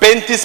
35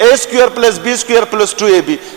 a² + b² + 2ab।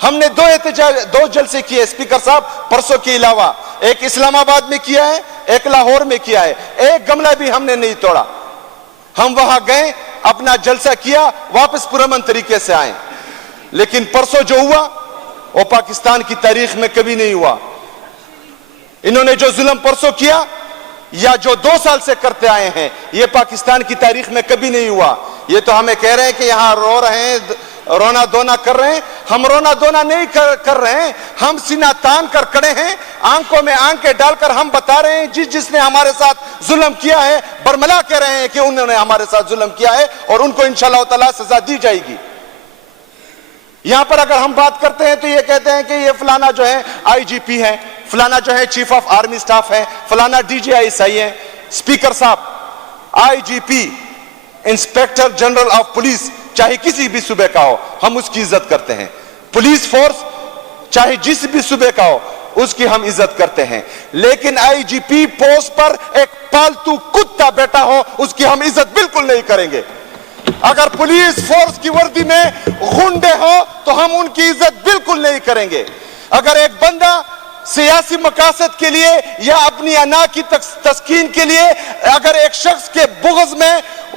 ہم نے دو جلسے کیے اسپیکر صاحب پرسوں کے علاوہ، ایک اسلام آباد میں کیا ہے، ایک لاہور میں کیا ہے، ایک گملہ بھی ہم نے نہیں توڑا. ہم وہاں گئے، اپنا جلسہ کیا، واپس پرامن طریقے سے آئے. لیکن پرسوں جو ہوا وہ پاکستان کی تاریخ میں کبھی نہیں ہوا. انہوں نے جو ظلم پرسوں کیا یا جو 2 سال سے کرتے آئے ہیں، یہ پاکستان کی تاریخ میں کبھی نہیں ہوا. یہ تو ہمیں کہہ رہے ہیں کہ یہاں رو رہے ہیں، رونا دونا کر رہے ہیں. ہم رونا دونا نہیں کر رہے ہیں، ہم سینہ تان کر کھڑے ہیں، آنکھوں میں آنکھیں ڈال کر ہم بتا رہے ہیں جس نے ہمارے ساتھ ظلم کیا ہے، برملا کہہ رہے ہیں کہ انہوں نے ہمارے ساتھ ظلم کیا ہے اور ان کو انشاءاللہ تعالی سزا دی جائے گی. یہاں پر اگر ہم بات کرتے ہیں تو یہ کہتے ہیں کہ یہ فلانا جو ہے آئی جی پی ہے، فلانا جو ہے چیف آف آرمی سٹاف ہے، فلانا ڈی جی آئی صحیح ہے. اسپیکر صاحب، آئی جی پی انسپیکٹر جنرل آف پولیس چاہے کسی بھی صوبے کا ہو، ہم اس کی عزت کرتے ہیں. پولیس فورس چاہے جس بھی صوبے کا ہو، اس کی ہم عزت کرتے ہیں. لیکن آئی جی پی پوسٹ پر ایک پالتو کتا بیٹا ہو، اس کی ہم عزت بالکل نہیں کریں گے. اگر پولیس فورس کی وردی میں غنڈے ہو تو ہم ان کی عزت بالکل نہیں کریں گے. اگر ایک بندہ سیاسی مقاصد کے لیے یا اپنی انا کی تسکین کے لیے اگر ایک شخص کے بغض میں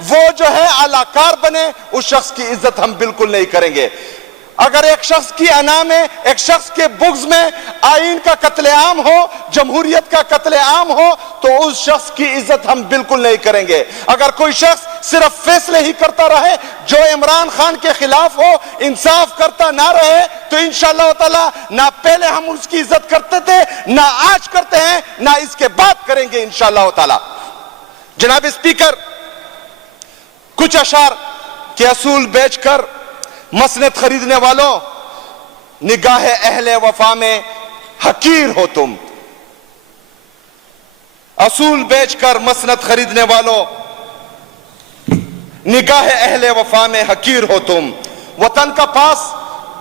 وہ جو ہے اعلی کار بنے، اس شخص کی عزت ہم بالکل نہیں کریں گے. اگر ایک شخص کی انا میں، ایک شخص کے بغض میں آئین کا قتل عام ہو، جمہوریت کا قتل عام ہو، تو اس شخص کی عزت ہم بالکل نہیں کریں گے. اگر کوئی شخص صرف فیصلے ہی کرتا رہے جو عمران خان کے خلاف ہو، انصاف کرتا نہ رہے، تو انشاءاللہ تعالی نہ پہلے ہم اس کی عزت کرتے تھے، نہ آج کرتے ہیں، نہ اس کے بعد کریں گے انشاءاللہ تعالی. جناب اسپیکر، کچھ اشعار کے اصول بیچ کر مسند خریدنے والوں، نگاہ اہل وفا میں حقیر ہو تم. اصول بیچ کر مسند خریدنے والوں، نگاہ اہل وفا میں حقیر ہو تم. وطن کا پاس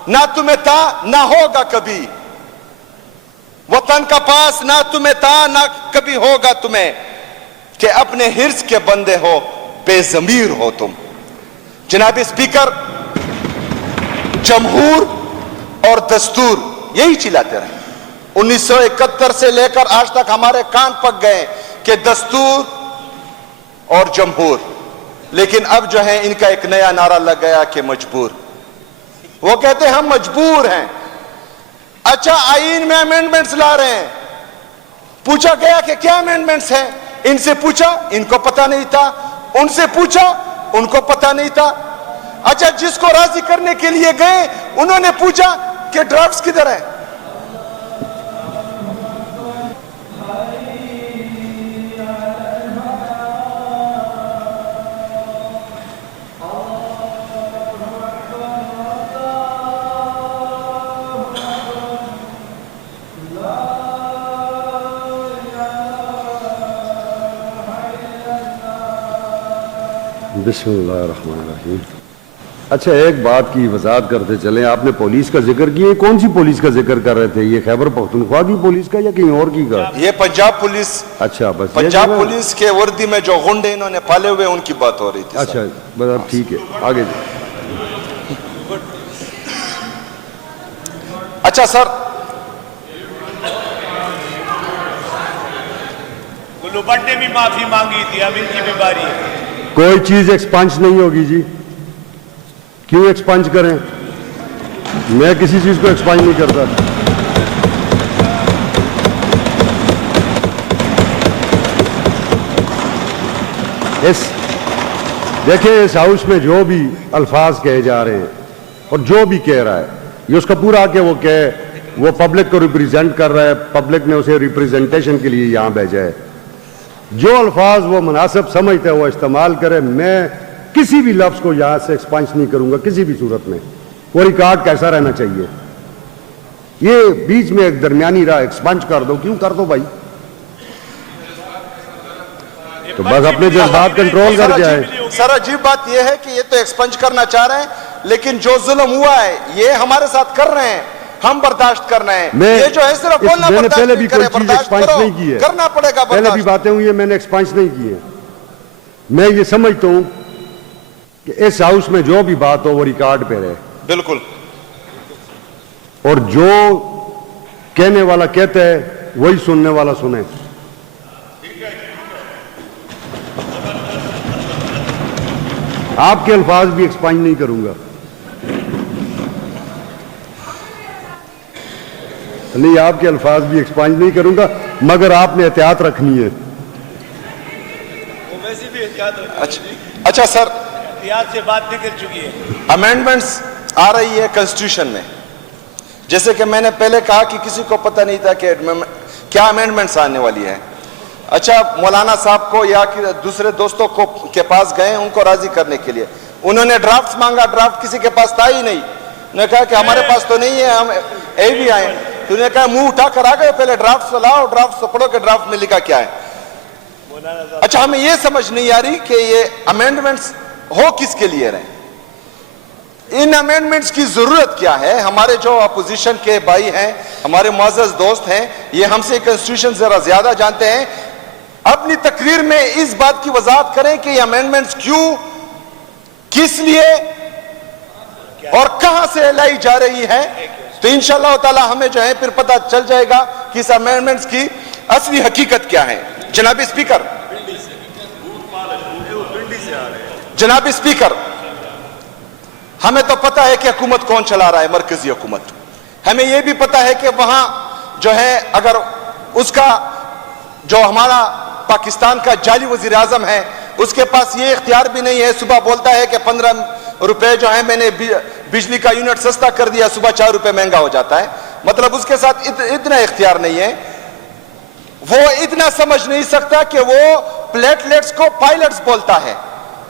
نہ تمہیں تھا نہ ہوگا کبھی، وطن کا پاس نہ تمہیں تھا نہ کبھی ہوگا تمہیں، کہ اپنے حرص کے بندے ہو، بے ضمیر ہو تم. جناب اسپیکر، جمہور اور دستور یہی چلاتے رہے. 1971 سے لے کر آج تک ہمارے کان پک گئے کہ دستور اور جمہور. لیکن اب جو ہے ان کا ایک نیا نعرہ لگ گیا کہ مجبور. وہ کہتے ہیں ہم مجبور ہیں. اچھا، آئین میں امینڈمنٹس لا رہے ہیں. پوچھا گیا کہ کیا امینڈمنٹس ہیں؟ ان سے پوچھا، ان کو پتہ نہیں تھا. ان سے پوچھا، ان کو پتہ نہیں تھا. اچھا، جس کو راضی کرنے کے لیے گئے انہوں نے پوچھا کہ ڈرافٹس کدھر ہیں؟ بسم اللہ الرحمن الرحیم. اچھا، ایک بات کی وضاحت کرتے چلیں. آپ نے پولیس کا ذکر کیا، کون سی پولیس کا ذکر کر رہے تھے؟ یہ خیبر پختونخوا کی پولیس کا یا کہیں اور کی کا؟ یہ پنجاب پولیس. اچھا، بس پنجاب پولیس کے وردی میں جو غنڈے انہوں نے پالے ہوئے ان کی بات ہو رہی تھی. اچھا بس ٹھیک ہے، آگے جی. اچھا سر، گلو بٹ نے بھی معافی مانگی تھی، اب ان کی بھی باری ہے. کوئی چیز ایکسپنج نہیں ہوگی جی. کیوں ایکسپنج کریں؟ میں کسی چیز کو ایکسپنج نہیں کرتا. دیکھیں، اس ہاؤس میں جو بھی الفاظ کہے جا رہے ہیں اور جو بھی کہہ رہا ہے، یہ اس کا پورا کہ وہ کہے، وہ پبلک کو ریپریزنٹ کر رہا ہے، پبلک نے اسے ریپریزنٹیشن کے لیے یہاں بھیجا ہے. جو الفاظ وہ مناسب سمجھتے ہیں وہ استعمال کرے. میں کسی بھی لفظ کو یہاں سے ایکسپنج نہیں کروں گا کسی بھی صورت میں. وہ ریکارڈ کیسا رہنا چاہیے؟ یہ بیچ میں ایک درمیانی راہ ایکسپنج کر دو. کیوں کر دو بھائی؟ تو بس اپنے جذبات کنٹرول کر کے آئے. سر عجیب بات یہ ہے کہ یہ تو ایکسپنج کرنا چاہ رہے ہیں، لیکن جو ظلم ہوا ہے یہ ہمارے ساتھ کر رہے ہیں، ہم برداشت کرنا ہے. یہ جو ہے صرف بولنا برداشت نہیں کرے، برداشت کرو، کرنا پڑے گا برداشت. پہلے بھی باتیں ہوئی ہیں، میں نے ایکسپنج نہیں کی ہیں. میں یہ سمجھتا ہوں کہ اس ہاؤس میں جو بھی بات ہو وہ ریکارڈ پہ رہے. بالکل. اور جو کہنے والا کہتا ہے وہی سننے والا سنے. آپ کے الفاظ بھی ایکسپائنڈ نہیں کروں گا. نہیں، آپ کے الفاظ بھی ایکسپائنڈ نہیں کروں گا، مگر آپ نے احتیاط رکھنی ہے. اچھا سر، احتیاط سے بات نکل چکی ہے. امینڈمنٹس آ رہی ہے کنسٹیٹیوشن میں، جیسے کہ میں نے پہلے کہا کہ کسی کو پتہ نہیں تھا کہ کیا امینڈمنٹس آنے والی ہے. اچھا، مولانا صاحب کو یا دوسرے دوستوں کو کے پاس گئے ان کو راضی کرنے کے لیے، انہوں نے ڈرافٹس مانگا، ڈرافٹ کسی کے پاس تھا ہی نہیں. انہوں نے کہا کہ ہمارے پاس تو نہیں ہے، ہم اے بھی آئے. تو انہوں نے کہا منہ اٹھا کر آ گئے، پہلے ڈرافٹس لاؤ، ڈرافٹس پڑھو کہ ڈرافٹ میں لکھا کیا ہے. اچھا، ہمیں یہ سمجھ نہیں آ رہی کہ یہ امینڈمنٹس ہو کس کے لیے رہے، ان امینڈمنٹس کی ضرورت کیا ہے. ہمارے جو اپوزیشن کے بھائی ہیں، ہمارے معزز دوست ہیں، یہ ہم سے کنسٹیٹیوشن ذرا زیادہ جانتے ہیں. اپنی تقریر میں اس بات کی وضاحت کریں کہ یہ امینڈمنٹس کیوں، کس لیے اور کہاں سے لائی جا رہی ہے. تو انشاءاللہ تعالی ہمیں جو ہے پھر پتہ چل جائے گا کہ اس امینڈمنٹس کی اصلی حقیقت کیا ہے. جناب اسپیکر، جناب اسپیکر، ہمیں تو پتہ ہے کہ حکومت کون چلا رہا ہے، مرکزی حکومت. ہمیں یہ بھی پتہ ہے کہ وہاں جو ہے اگر اس کا جو ہمارا پاکستان کا جعلی وزیر اعظم ہے، اس کے پاس یہ اختیار بھی نہیں ہے. صبح بولتا ہے کہ 15 روپے جو ہے میں نے بجلی کا یونٹ سستا کر دیا، صبح 4 روپے مہنگا ہو جاتا ہے. مطلب اس کے ساتھ اتنا اختیار نہیں ہے. وہ اتنا سمجھ نہیں سکتا کہ وہ پلیٹلیٹس کو پائلٹس بولتا ہے،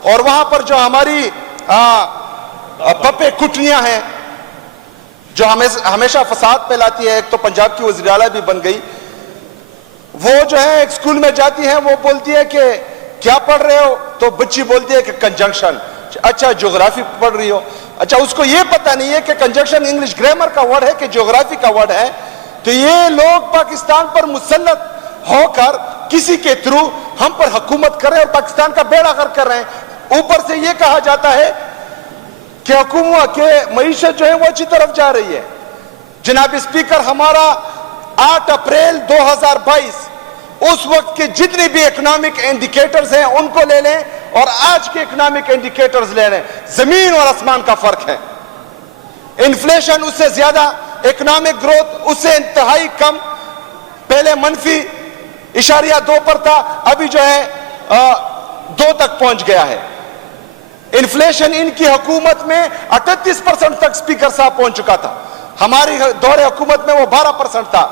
اور وہاں پر جو ہماری پپے کٹنیاں ہیں جو ہمیشہ فساد پھیلاتی ہے. ایک تو پنجاب کی وزیر اعلیٰ بھی بن گئی، وہ جو ہے ایک اسکول میں جاتی ہے، وہ بولتی ہے کہ کیا پڑھ رہے ہو، تو بچی بولتی ہے کہ کنجنکشن. اچھا، جغرافی پڑھ رہی ہو. اچھا، اس کو یہ پتہ نہیں ہے کہ کنجنکشن انگلش گرامر کا ورڈ ہے کہ جغرافی کا ورڈ ہے. تو یہ لوگ پاکستان پر مسلط ہو کر کسی کے تھرو ہم پر حکومت کر رہے ہیں اور پاکستان کا بیڑا غرق کر رہے ہیں. اوپر سے یہ کہا جاتا ہے کہ حکومت کے معیشت جو ہے وہ اچھی طرف جا رہی ہے. جناب اسپیکر، ہمارا 8 اپریل 2022 اس وقت کے جتنے بھی اکنامک انڈیکیٹرز ہیں ان کو لے لیں اور آج کے اکنامک انڈیکیٹرز لے لیں، زمین اور آسمان کا فرق ہے. انفلیشن اس سے زیادہ، اکنامک گروتھ اس سے انتہائی کم. پہلے -0.2 پر تھا، ابھی جو ہے 2 تک پہنچ گیا ہے. انفلیشن ان کی حکومت میں 38% تک اسپیکر صاحب پہنچ چکا تھا، ہماری دور حکومت میں وہ 12% تھا.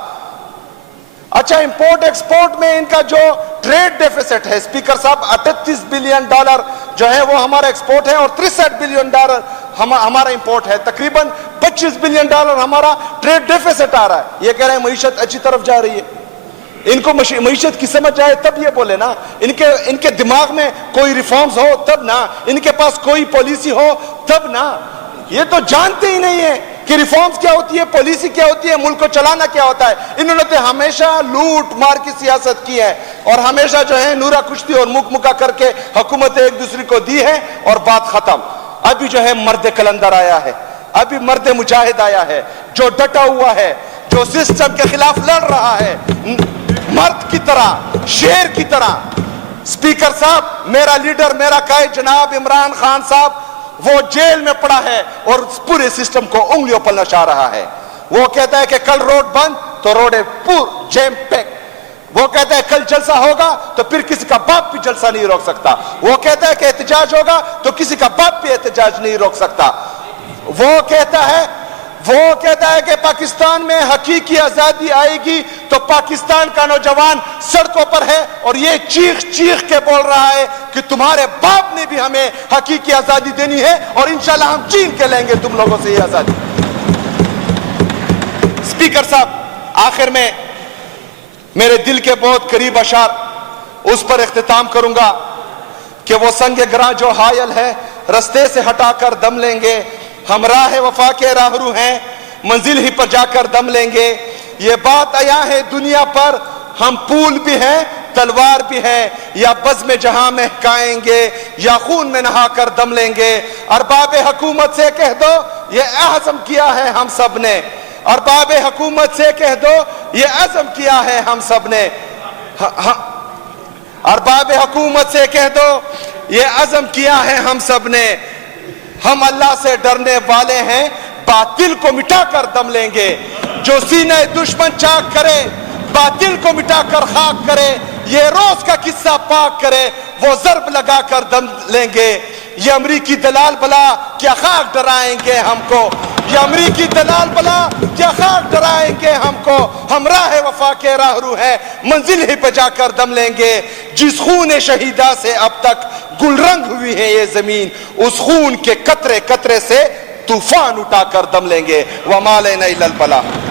اچھا، امپورٹ ایکسپورٹ میں ان کا جو ٹریڈ ڈیفیسٹ ہے اسپیکر صاحب، $38 بلین جو ہے وہ ہمارا ایکسپورٹ ہے اور $63 بلین ہمارا امپورٹ ہے. تقریباً $25 بلین ہمارا ٹریڈ ڈیفیسٹ آ رہا ہے. یہ کہہ رہے ہیں معیشت اچھی طرف جا رہی ہے. ان کو معیشت کی سمجھ آئے تب یہ بولے نا. ان کے دماغ میں کوئی ریفارمز ہو تب نا، ان کے پاس کوئی پالیسی ہو تب نا. یہ تو جانتے ہی نہیں ہے کہ ریفارمز کیا ہوتی ہے، پالیسی کیا ہوتی ہے، ملک کو چلانا کیا ہوتا ہے. انہوں نے تو ہمیشہ لوٹ مار کی سیاست کی ہے اور ہمیشہ جو ہے نورا کشتی اور مکہ کر کے حکومت ایک دوسرے کو دی ہے اور بات ختم. ابھی جو ہے مرد کلندر آیا ہے، ابھی مرد مجاہد آیا ہے جو ڈٹا ہوا ہے، جو سسٹم کے خلاف لڑ رہا ہے، مرد کی طرح، شیر کی طرح. اسپیکر صاحب، میرا لیڈر، میرا قائد جناب عمران خان صاحب وہ جیل میں پڑا ہے اور پورے سسٹم کو انگلیوں پر نچا رہا ہے. وہ کہتا ہے کہ کل روڈ بند تو روڈ پور جیم پیک. وہ کہتا ہے کل جلسہ ہوگا تو پھر کسی کا باپ بھی جلسہ نہیں روک سکتا. وہ کہتا ہے کہ احتجاج ہوگا تو کسی کا باپ بھی احتجاج نہیں روک سکتا. وہ کہتا ہے کہ پاکستان میں حقیقی آزادی آئے گی تو پاکستان کا نوجوان سڑکوں پر ہے اور یہ چیخ چیخ کے بول رہا ہے کہ تمہارے باپ نے بھی ہمیں حقیقی آزادی دینی ہے اور انشاءاللہ ہم چھین کے لیں گے تم لوگوں سے یہ آزادی. اسپیکر صاحب، آخر میں میرے دل کے بہت قریب اشعار اس پر اختتام کروں گا کہ وہ سنگ گراں جو حائل ہے رستے سے ہٹا کر دم لیں گے. ہم راہ وفا کے راہرو ہیں، منزل ہی پر جا کر دم لیں گے. یہ بات عیاں ہے دنیا پر، ہم پھول بھی ہیں تلوار بھی ہے، یا بزم جہاں مہکائیں گے یا خون میں نہا کر دم لیں گے. ارباب حکومت سے کہہ دو یہ عزم کیا ہے ہم سب نے، ارباب حکومت سے کہہ دو یہ عزم کیا ہے ہم سب نے، ارباب حکومت سے کہہ دو یہ عزم کیا ہے ہم سب نے، ہم اللہ سے ڈرنے والے ہیں، باطل کو مٹا کر دم لیں گے، جو سینہ دشمن چاک کرے باطل کو مٹا کر خاک کرے، یہ روز کا قصہ پاک کرے، وہ ضرب لگا کر دم لیں گے۔ یہ امریکی دلال بلا کیا خاک ڈرائیں گے ہم کو، یہ امریکی دلال بلا کیا خاک ڈرائیں گے ہم کو، ہم راہ وفا کے راہرو ہیں، منزل ہی پہ جا کر دم لیں گے۔ جس خون شہیدہ سے اب تک گل رنگ ہوئی ہے یہ زمین، اس خون کے قطرے قطرے سے طوفان اٹھا کر دم لیں گے۔ وَمَا عَلَيْنَا إِلَّا الْبَلَاغُ۔